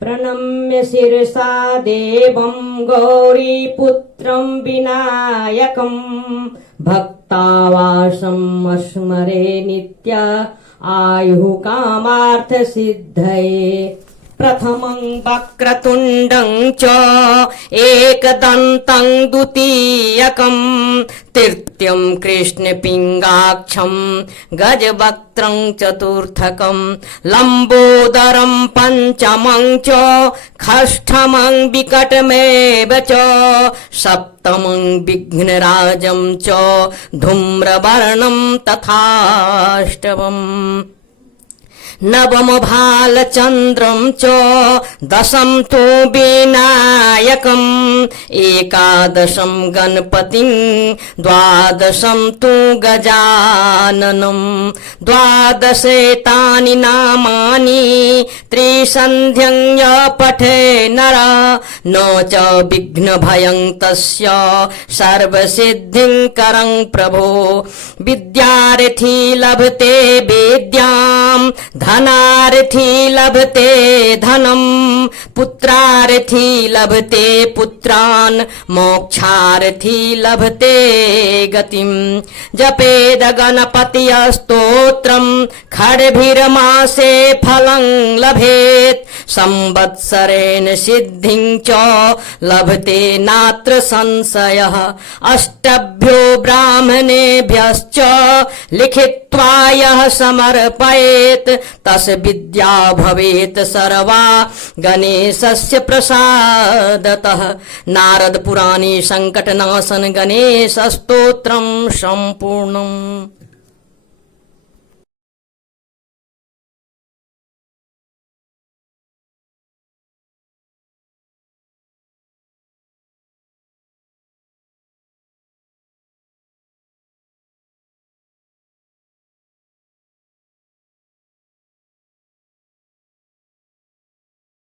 प्रणम्य शिरसा देवं गौरीपुत्रं विनायकं भक्तावासम् अस्मरे नित्य आयुः कामार्थसिद्धये। प्रथमं वक्रतुण्डं च एकदन्तं द्वितीयकं तृतीयं कृष्णपिङ्गाक्षं गजवक्त्रं चतुर्थकं लम्बोदरं पञ्चमं च षष्ठमं विकटमेव च सप्तमं विघ्नराजं च धूम्रवर्णं तथाष्टमम् नवम भालचन्द्रं च दशम तु विनायकम् एकादशं गणपतिं द्वादशं तु गजाननम् द्वादशेतानि नामानि त्रिसन्ध्यं य पठे नर न च विघ्नभयं तस्य सर्वसिद्धिं करं प्रभो। विद्यार्थी लभते विद्याम् धनार्थी लभते धनम् पुत्रार्थी लभते पुत्रान् मोक्षार्थी लभते गतिम्। जपेद गणपति स्तोत्रम् खड्भिर्मासे फलं लभेत् संवत्सरेण सिद्धिं च लभते नात्र संशयः। अष्टभ्यो ब्राह्मणेभ्यश्च लिखित्वा यः समर्पयेत् तस्य विद्या भवेत् सर्वा गणेशस्य प्रसादतः। नारद पुराणे संकटनाशन गणेश स्तोत्रम् सम्पूर्णम्।